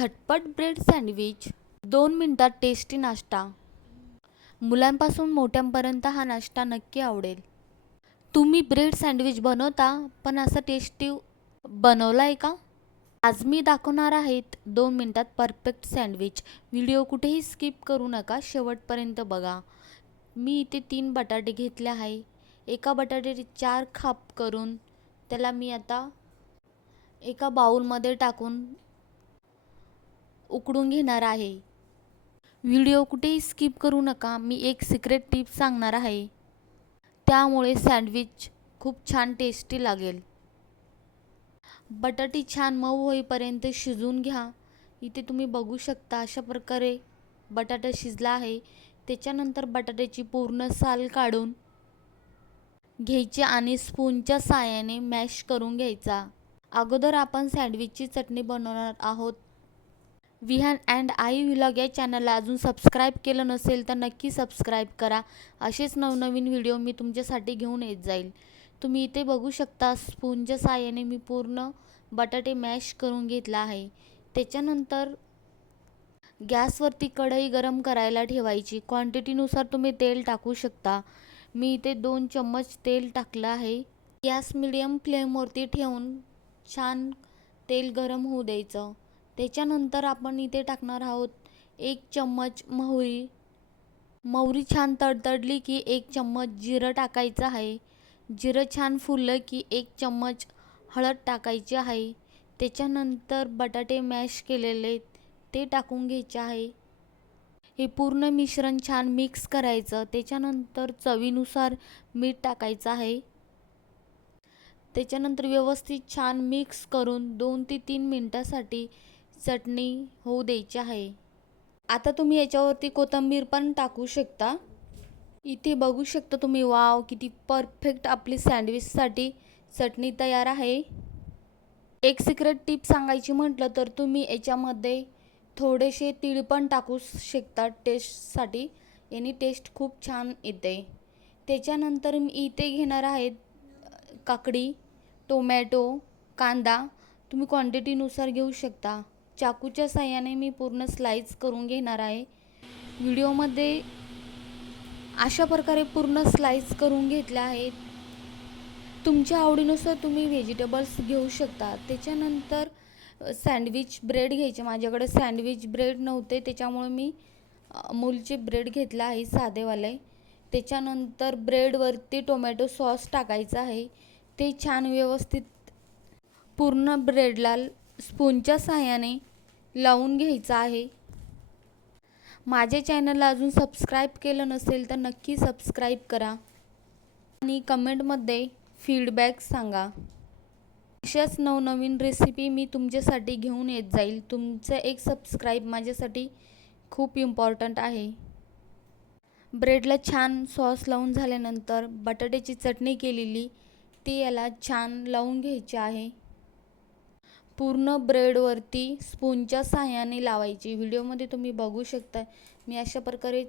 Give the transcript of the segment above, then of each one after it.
झटपट bread sandwich 2 मिनिटात tasty नाश्ता. मुलांपासून मोठ्यांपर्यंत हा नाश्ता नक्की आवडेल. तुम्ही ब्रेड सँडविच बनवता, पण असं टेस्टी बनवला आहे का? आज मी दाखवणार आहेत 2 मिनिटात परफेक्ट सँडविच. व्हिडिओ कुठेही स्किप करू नका, शेवटपर्यंत बघा. मी इथे 3 बटाटे घेतले आहे. एका बटाट्याचे 4 खाप करून त्याला मी आता एका बाउलमध्ये टाकून उकडून घेणार आहे. व्हिडिओ कुठेही स्किप करू नका. मी एक सिक्रेट टिप सांगणार आहे, त्यामुळे सँडविच खूप छान टेस्टी लागेल. बटाटे छान मऊ होईपर्यंत शिजवून घ्या. इथे तुम्ही बघू शकता अशा प्रकारे बटाटा शिजला आहे. त्याच्यानंतर बटाट्याची पूर्ण साल काढून घ्यायची आणि स्पूनच्या साहाय्याने मॅश करून घ्यायचा. अगोदर आपण सँडविचची चटणी बनवणार आहोत. विहान अँड आई व्लॉग या चॅनलला अजून सबस्क्राईब केलं नसेल तर नक्की सबस्क्राईब करा. असेच नवनवीन व्हिडिओ मी तुमच्यासाठी घेऊन येत जाईल. तुम्ही इथे बघू शकता स्पूनच्या साहाय्याने मी पूर्ण बटाटे मॅश करून घेतला आहे. त्याच्यानंतर गॅसवरती कढई गरम करायला ठेवायची. क्वांटिटीनुसार तुम्ही तेल टाकू शकता. मी इथे 2 चम्मच तेल टाकलं आहे. गॅस मिडियम फ्लेमवरती ठेवून छान तेल गरम होऊ द्यायचं. त्याच्यानंतर आपण इथे टाकणार आहोत 1 चम्मच मोहरी. मोहरी छान तडतडली की 1 चम्मच जिरं टाकायचं आहे. जिरं छान फुललं की 1 चम्मच हळद टाकायची आहे. त्याच्यानंतर बटाटे मॅश केलेले ते टाकून घ्यायचे आहे. हे पूर्ण मिश्रण छान मिक्स करायचं. त्याच्यानंतर चवीनुसार मीठ टाकायचं आहे. त्याच्यानंतर व्यवस्थित छान मिक्स करून 2 ते 3 मिनिटासाठी चटणी होऊ द्यायची आहे. आता तुम्ही याच्यावरती कोथिंबीर पण टाकू शकता. इथे बघू शकता तुम्ही, वाव किती परफेक्ट आपली सँडविचसाठी चटणी तयार आहे. एक सिक्रेट टिप सांगायची म्हटलं तर तुम्ही याच्यामध्ये थोडेसे तीळ पण टाकू शकता टेस्टसाठी. याने टेस्ट खूप छान येते. त्याच्यानंतर मी इथे घेणार आहे काकडी, टोमॅटो, कांदा. तुम्ही क्वांटिटीनुसार घेऊ शकता. चाकूच्या साहाय्याने मी पूर्ण स्लाइस करून घेणार आहे. व्हिडिओमध्ये अशा प्रकारे पूर्ण स्लाइस करून घेतल्या आहेत. तुमच्या आवडीनुसार तुम्ही व्हेजिटेबल्स घेऊ शकता. त्याच्यानंतर सँडविच ब्रेड घ्यायचे. माझ्याकडे सँडविच ब्रेड नव्हते, त्याच्यामुळे मी अमूलचे ब्रेड घेतला आहे, साधेवाले. त्याच्यानंतर ब्रेडवरती टोमॅटो सॉस टाकायचा आहे. ते छान व्यवस्थित पूर्ण ब्रेडला स्पूनच्या साहाय्याने लावून घ्यायचं आहे. माझ्या चॅनलला अजून सबस्क्राईब केलं नसेल तर नक्की सबस्क्राईब करा आणि कमेंटमध्ये फीडबॅक सांगा. अशाच नवनवीन रेसिपी मी तुमच्यासाठी घेऊन येत जाईल. तुमचं एक सबस्क्राईब माझ्यासाठी खूप इम्पॉर्टंट आहे. ब्रेडला छान सॉस लावून झाल्यानंतर बटाट्याची चटणी केलेली ती याला छान लावून घ्यायची आहे. पूर्ण ब्रेडवरती स्पूनच्या साहाय्याने लावायची. व्हिडिओमध्ये तुम्ही बघू शकता मी अशा प्रकारे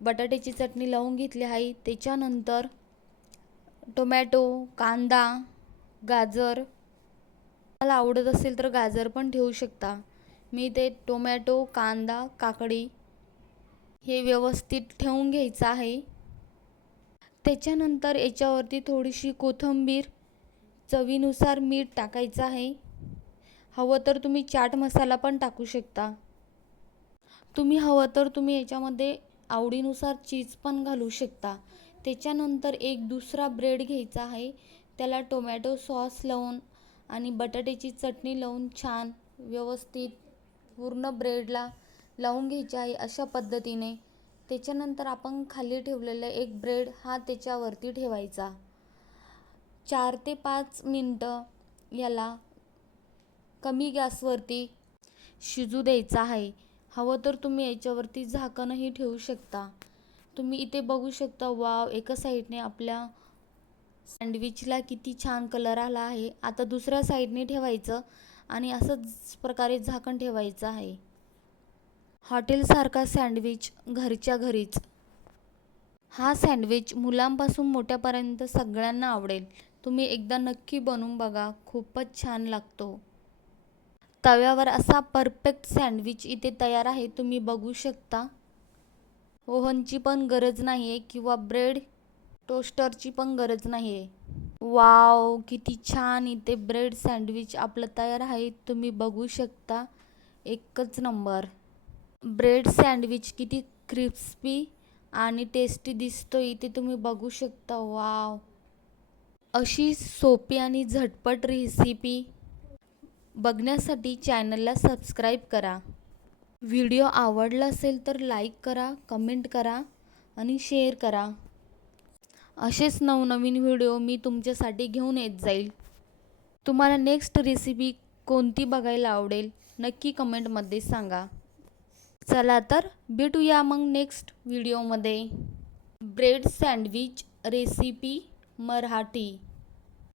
बटाट्याची चटणी लावून घेतली आहे. त्याच्यानंतर टोमॅटो, कांदा, गाजर, मला आवडत असेल तर गाजर पण ठेवू शकता. मी ते टोमॅटो, कांदा, काकडी हे व्यवस्थित ठेवून घ्यायचं आहे. त्याच्यानंतर याच्यावरती थोडीशी कोथिंबीर, चवीनुसार मीठ टाकायचं आहे. हवं तर तुम्ही चाट मसाला पण टाकू शकता. तुम्ही हवं तर तुम्ही याच्यामध्ये आवडीनुसार चीज पण घालू शकता. त्याच्यानंतर एक दुसरा ब्रेड घ्यायचा आहे. त्याला टोमॅटो सॉस लावून आणि बटाट्याची चटणी लावून छान व्यवस्थित पूर्ण ब्रेडला लावून घ्यायचे आहे अशा पद्धतीने. त्याच्यानंतर आपण खाली ठेवलेला एक ब्रेड हा त्याच्यावरती ठेवायचा. 4 ते 5 मिनटं याला कमी गॅसवरती शिजू द्यायचा आहे. हवं तर तुम्ही याच्यावरती झाकणही ठेवू शकता. तुम्ही इथे बघू शकता, वाव एका साईडने आपल्या सँडविचला किती छान कलर आला आहे. आता दुसऱ्या साईडने ठेवायचं आणि असंच प्रकारे झाकण ठेवायचं आहे. हॉटेलसारखा सँडविच घरच्या घरीच. हा सँडविच मुलांपासून मोठ्यापर्यंत सगळ्यांना आवडेल. तुम्ही एकदा नक्की बनवून बघा, खूपच छान लागतो. तव्यावर असा परफेक्ट सँडविच इथे तयार आहे, तुम्ही बघू शकता. ओव्हनची पण गरज नाही आहे किंवा ब्रेड टोस्टरची पण गरज नाही आहे. वाव, किती छान इथे ब्रेड सँडविच आपलं तयार आहे, तुम्ही बघू शकता. एकच नंबर. ब्रेड सँडविच किती क्रिस्पी आणि टेस्टी दिसतो इथे तुम्ही बघू शकता. वाव, अशी सोपी आणि झटपट रेसिपी बघण्यासाठी चॅनलला सबस्क्राईब करा. व्हिडिओ आवडला असेल तर लाईक करा, कमेंट करा आणि शेअर करा. असेच नवनवीन व्हिडिओ मी तुमच्यासाठी घेऊन येत जाईल. तुम्हाला नेक्स्ट रेसिपी कोणती बघायला आवडेल नक्की कमेंटमध्ये सांगा. चला तर भेटूया मग नेक्स्ट व्हिडिओमध्ये. Bread sandwich recipe Marathi.